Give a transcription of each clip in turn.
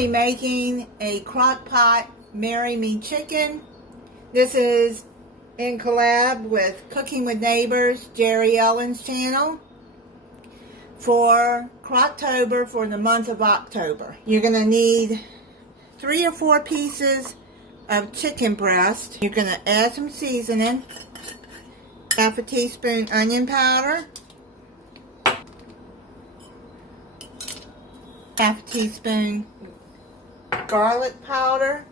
be making a Crockpot Marry Me Chicken. This is in collab with Cooking with Neighbors, Jerry Ellen's channel, for Crocktober, for the month of October. You're going to need 3 or 4 pieces of chicken breast. You're going to add some seasoning, half a teaspoon onion powder, half a teaspoon garlic powder,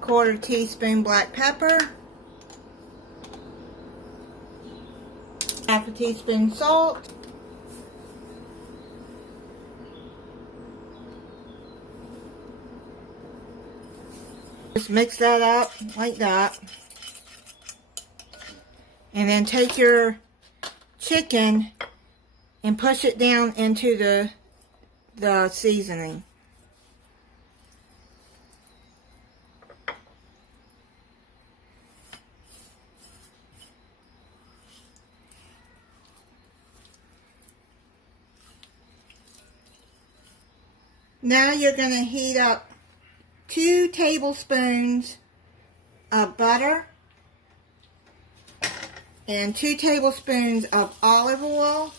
quarter teaspoon black pepper, half a teaspoon salt, just mix that up like that, and then take your chicken and push it down into the seasoning. Now you're going to heat up 2 tablespoons of butter and 2 tablespoons of olive oil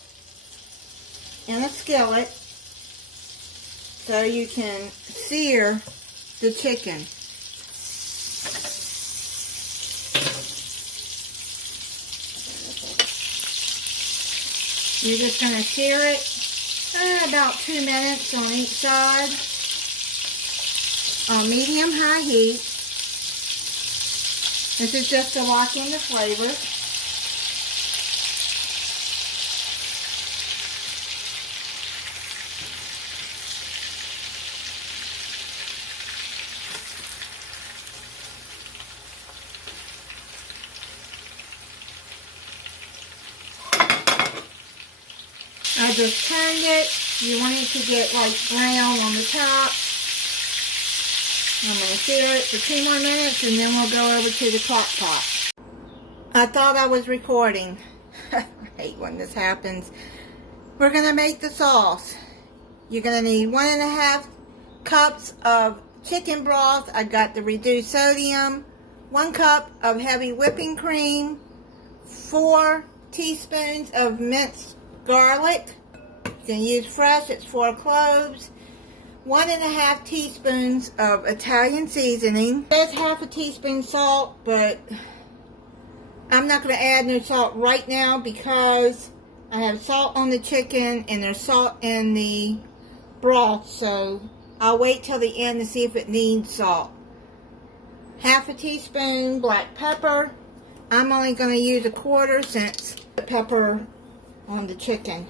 in a skillet so you can sear the chicken. You're just going to sear it about 2 minutes on each side on medium-high heat. This is just to lock in the flavor. I just turned it. You want it to get like brown on the top. I'm going to sear it for 2 more minutes and then we'll go over to the crock pot. I thought I was recording. I hate when this happens. We're going to make the sauce. You're going to need 1½ cups of chicken broth. I got the reduced sodium. 1 cup of heavy whipping cream. 4 teaspoons of minced garlic. You can use fresh, it's 4 cloves. 1½ teaspoons of Italian seasoning. There's half a teaspoon salt, but I'm not going to add no salt right now because I have salt on the chicken and there's salt in the broth, so I'll wait till the end to see if it needs salt. Half a teaspoon black pepper. I'm only going to use 1/4 since the pepper on the chicken.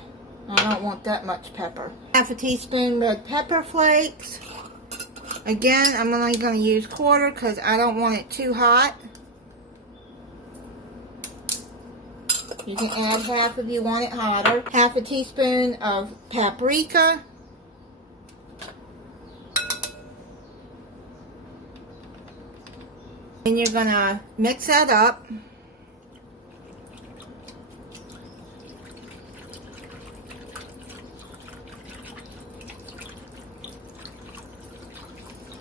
I don't want that much pepper. Half a teaspoon red pepper flakes. Again, I'm only going to use 1/4 because I don't want it too hot. You can add half if you want it hotter. Half a teaspoon of paprika. And you're going to mix that up.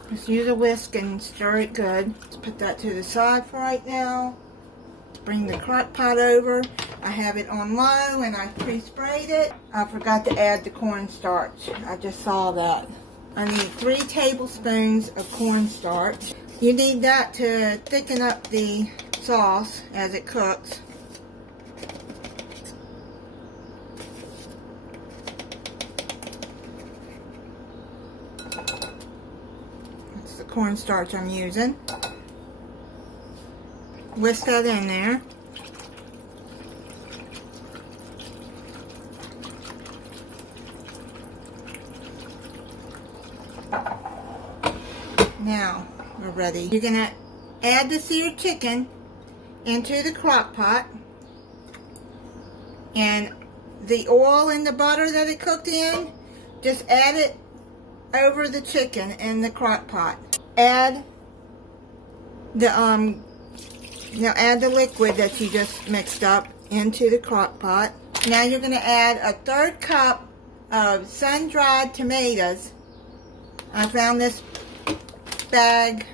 Just use a whisk and stir it good. Let's put that to the side for right now. Let's bring the crock pot over. I have it on low and I pre-sprayed it. I forgot to add the cornstarch. I just saw that. I need 3 tablespoons of cornstarch. You need that to thicken up the sauce as it cooks. Cornstarch I'm using. Whisk that in there. Now we're ready. You're gonna add the seared chicken into the crock pot, and the oil and the butter that it cooked in, just add it over the chicken in the crock pot. Add the add the liquid that you just mixed up into the crock pot. Now you're going to add a 1/3 cup of sun-dried tomatoes. I found this bag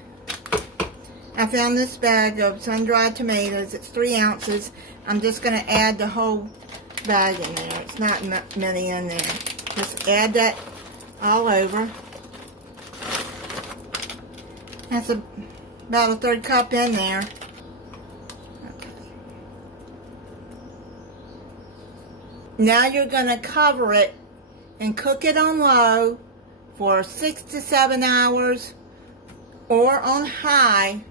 of sun-dried tomatoes. It's 3 ounces. I'm just going to add the whole bag in there. It's not many in there. Just add that all over. That's about a 1/3 cup in there. Okay. Now you're going to cover it and cook it on low for 6 to 7 hours, or on high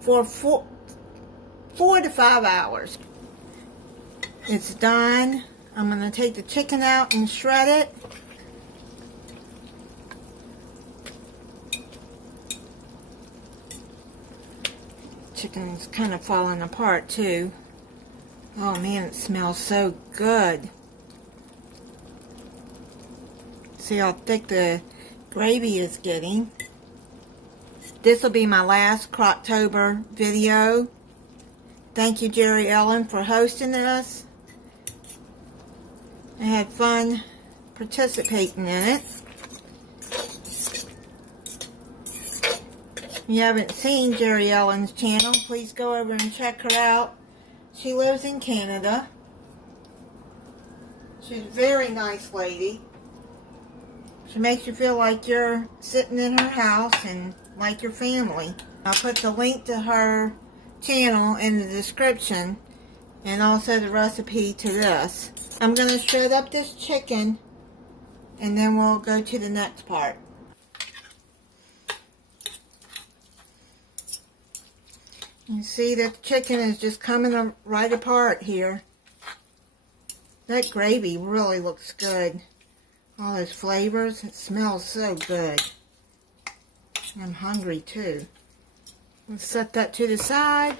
for 4 to 5 hours. It's done. I'm going to take the chicken out and shred it. Chicken's kind of falling apart too. Oh man, it smells so good. See how thick the gravy is getting. This will be my last Crocktober video. Thank you, Jerry Ellen, for hosting us. I had fun participating in it. If you haven't seen Jerry Ellen's channel, please go over and check her out. She lives in Canada. She's a very nice lady. She makes you feel like you're sitting in her house and like your family. I'll put the link to her channel in the description, and also the recipe to this. I'm going to shred up this chicken, and then we'll go to the next part. You see the chicken is just coming right apart here. That gravy really looks good. All those flavors, it smells so good. I'm hungry too. Let's set that to the side.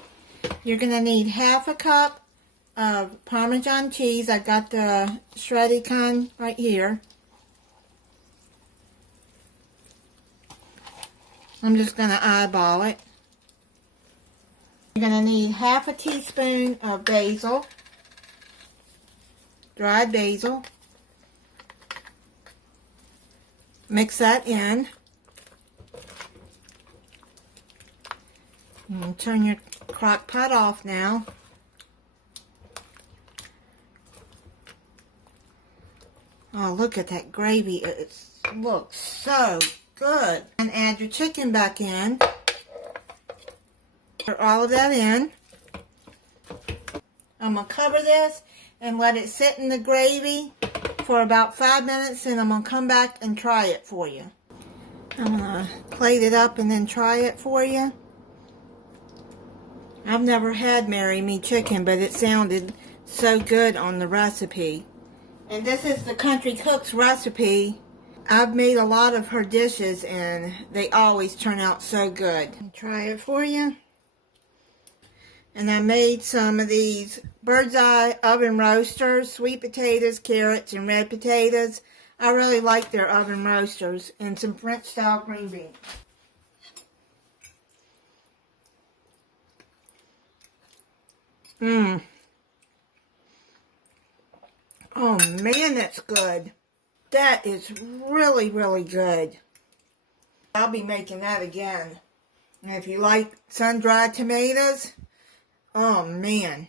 You're going to need 1/2 cup of Parmesan cheese. I got the shredded kind right here. I'm just going to eyeball it. You're going to need 1/2 teaspoon of basil, dried basil. Mix that in. And turn your crock pot off now. Oh, look at that gravy. It looks so good. And add your chicken back in. Pour all of that in. I'm going to cover this and let it sit in the gravy for about 5 minutes, and I'm going to come back and try it for you. I'm going to plate it up and then try it for you. I've never had Marry Me chicken, but it sounded so good on the recipe. And this is the Country Cook's recipe. I've made a lot of her dishes, and they always turn out so good. Try it for you. And I made some of these bird's eye oven roasters, sweet potatoes, carrots, and red potatoes. I really like their oven roasters, and some French style green beans. Oh man, that's good. That is really, really good. I'll be making that again. And if you like sun-dried tomatoes, oh man.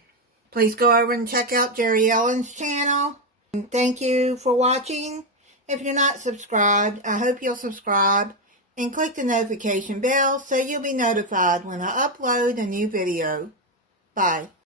Please go over and check out Jerry Ellen's channel. And thank you for watching. If you're not subscribed, I hope you'll subscribe and click the notification bell so you'll be notified when I upload a new video. Bye.